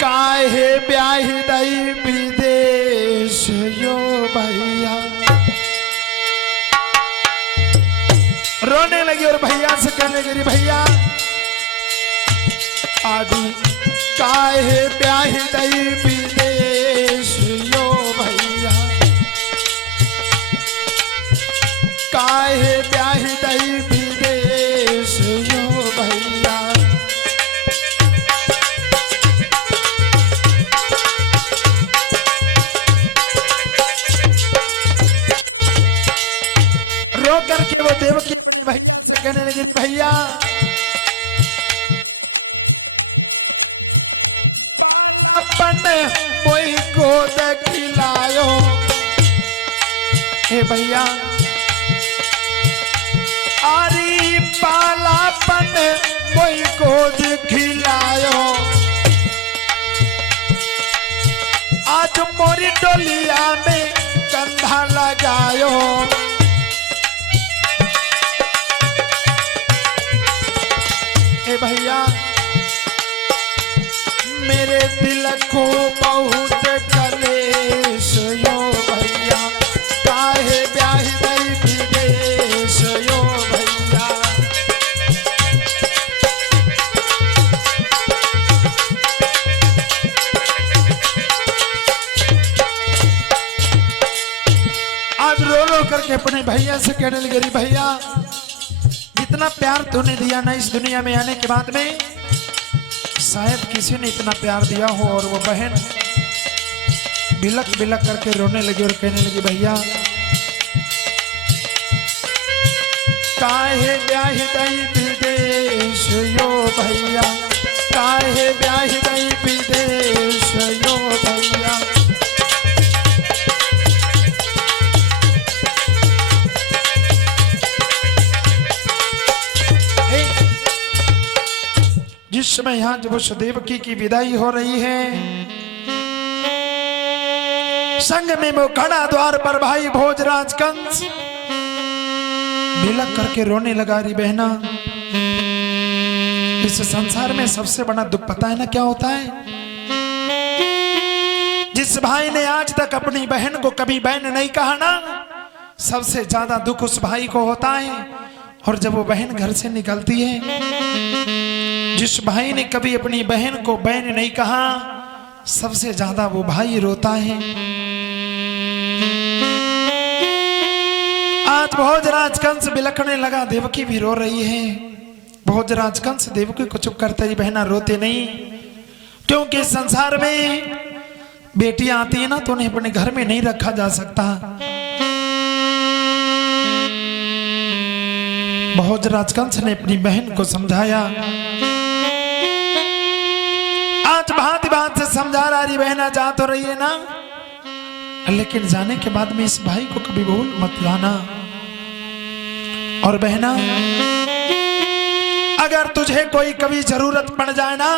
काहे ब्याही दई विदेश यो भैया। रोने लगी और भैया से कहने लगी भैया आदि काहे ब्याही दई विदेश यो भैया। काहे ब्याही दई विदेश यो भैया। रो करके वो देवकी कहने लगी भैया अपन कोई गोद खिलायो। हे भैया आरी पालापन कोई गोद खिलायो। आज मोरी डोलिया में कंधा लगायो। हे भैया मेरे दिल को बहुत कलेश यो भैया। काहे ब्याही दई विदेश यो भैया। आज रो रो करके अपने भैया से कहने लगी भैया इतना प्यार तूने दिया ना इस दुनिया में आने के बाद में शायद किसी ने इतना प्यार दिया हो। और वो बहन बिलक बिलक करके रोने लगी और कहने लगी भैया काहे ब्याही दई विदेश यो भैया। काहे ब्याही दई विदेश यो भैया। जिस समय यहाँ जब उस देवकी की विदाई हो रही है संग में वो खड़ा द्वार पर भाई भोजराज कंस बिलक करके रोने लगा। रही बहना इस संसार में सबसे बड़ा दुख पता है ना क्या होता है? जिस भाई ने आज तक अपनी बहन को कभी बहन नहीं कहा ना सबसे ज्यादा दुख उस भाई को होता है। और जब वो बहन घर से निकलती है जिस भाई ने कभी अपनी बहन को बहन नहीं कहा सबसे ज्यादा वो भाई रोता है। आज भोजराज कंस बिलखने लगा। देवकी भी रो रही है। भोजराज कंस देवकी को चुप करता है बहना रोते नहीं क्योंकि संसार में बेटियां आती है ना तो उन्हें अपने घर में नहीं रखा जा सकता। भोजराज कंस ने अपनी बहन को समझाया। आज भांति भांति से समझा रही बहना जा तो रही है ना लेकिन जाने के बाद में इस भाई को कभी भूल मत जाना। और बहना अगर तुझे कोई कभी जरूरत पड़ जाए ना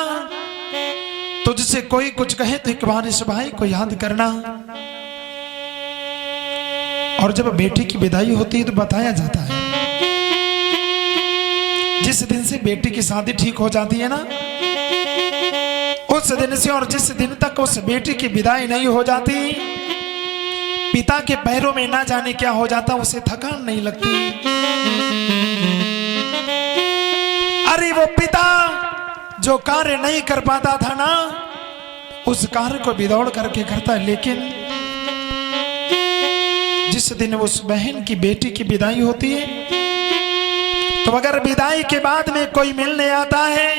तुझसे कोई कुछ कहे तो एक बार इस भाई को याद करना। और जब बेटी की विदाई होती है तो बताया जाता है जिस दिन से बेटी की शादी ठीक हो जाती है ना उस दिन से और जिस दिन तक उस बेटी की विदाई नहीं हो जाती पिता के पैरों में ना जाने क्या हो जाता उसे थकान नहीं लगती। अरे वो पिता जो कार्य नहीं कर पाता था ना उस कार्य को बिदौड़ करके करता है। लेकिन जिस दिन उस बहन की बेटी की विदाई होती है तो अगर विदाई के बाद में कोई मिलने आता है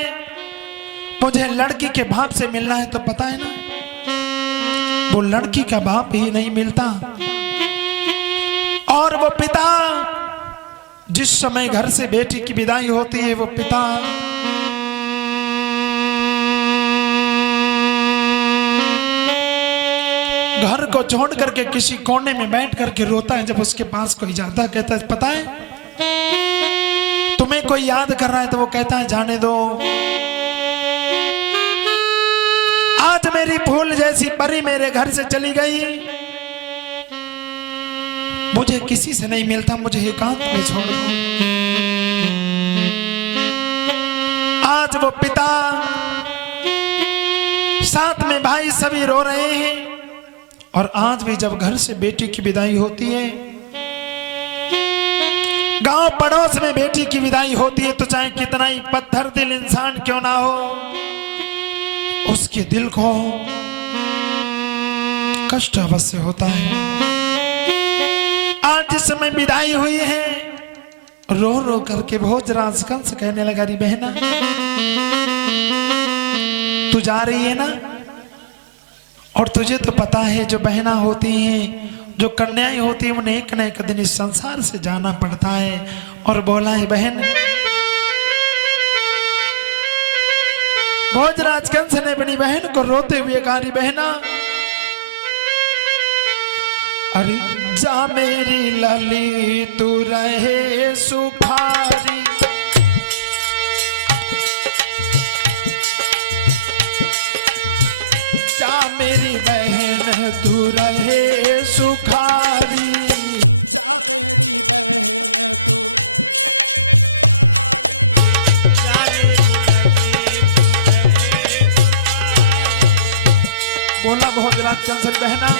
मुझे लड़की के बाप से मिलना है तो पता है ना वो लड़की का बाप ही नहीं मिलता। और वो पिता जिस समय घर से बेटी की विदाई होती है वो पिता घर को छोड़ करके किसी कोने में बैठ करके रोता है। जब उसके पास कोई जाता है कहता है पता है तुम्हें कोई याद कर रहा है तो वो कहता है जाने दो। आज मेरी फूल जैसी परी मेरे घर से चली गई मुझे किसी से नहीं मिलता मुझे एकांत में छोड़ दो। आज वो पिता साथ में भाई सभी रो रहे हैं। और आज भी जब घर से बेटी की विदाई होती है, गांव पड़ोस में बेटी की विदाई होती है, तो चाहे कितना ही पत्थर दिल इंसान क्यों ना हो, उसके दिल को कष्ट अवश्य होता है। आज जिस समय विदाई हुई है, रो रो करके भोजराज कंस कहने लगा, री बहना तू जा रही है ना, और तुझे तो पता है जो बहना होती हैं, जो कन्याएं होती हैं, उन्हें एक न एक दिन इस संसार से जाना पड़ता है। और बोला है, बहन, भोजराज कंस ने अपनी बहन को रोते हुए कहा, री बहना, अरे जा मेरी लली तू रहे सुखारी, जा मेरी बहन तू रहे सुखारी। बोला भोजराज कंस, बहना,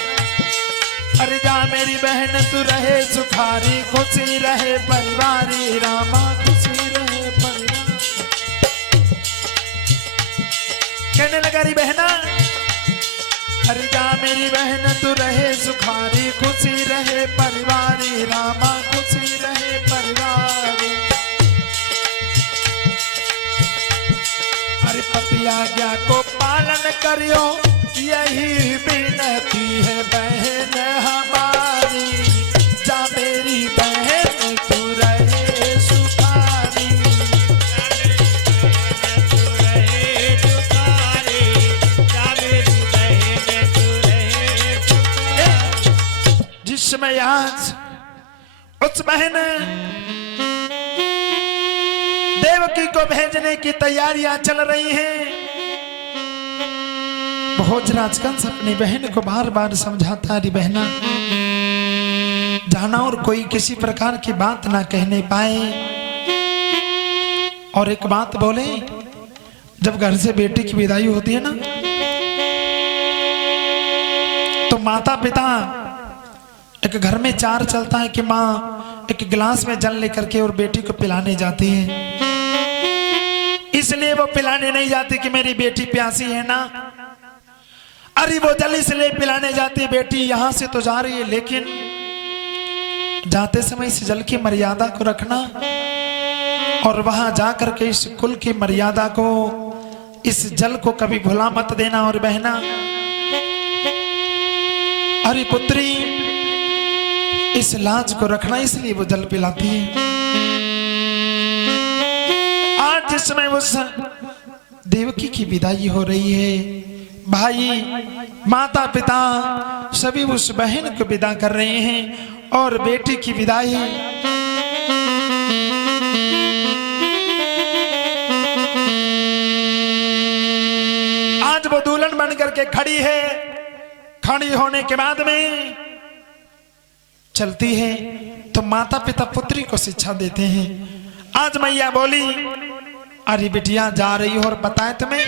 अरे जा मेरी बहन तू रहे सुखारी, खुशी रहे परिवारी, रामा खुशी रहे परिवार। कहने लगा, री बहना, अरे जा मेरी बहन तू रहे सुखारी, खुशी रहे परिवारी, रामा खुशी रहे परिवारी। अरे पति आज्ञा को पालन करियो, यही विनती है बहन हमारी, जा मेरी बहन तू रहे सुखारी, जिस समय आज उस बहन देवकी को भेजने की तैयारियां चल रही हैं, भोजराज कंस अपनी बहन को बार बार समझाता, री बहना, जाना और कोई किसी प्रकार की बात ना कहने पाए। और एक बात बोले, जब घर से बेटी की विदाई होती है ना, तो माता पिता एक घर में चार चलता है कि माँ एक गिलास में जल लेकर के और बेटी को पिलाने जाती है। इसलिए वो पिलाने नहीं जाती कि मेरी बेटी प्यासी है ना, अरे वो जल इसलिए पिलाने जाती, बेटी यहां से तो जा रही है, लेकिन जाते समय इस जल की मर्यादा को रखना, और वहां जाकर के इस कुल की मर्यादा को, इस जल को kabhi भुला मत देना। और बहना, अरे पुत्री, इस लाज को रखना, इसलिए वो जल पिलाती है। आज जिसमें उस देवकी की विदाई हो रही है, भाई माता पिता सभी उस बहन को विदा कर रहे हैं, और बेटी की विदाई आज वो दुल्हन बन करके खड़ी है। खड़ी होने के बाद में चलती है, तो माता पिता पुत्री को शिक्षा देते हैं। आज मैया बोली, अरे बिटिया जा रही हो, और बताए तुम्हें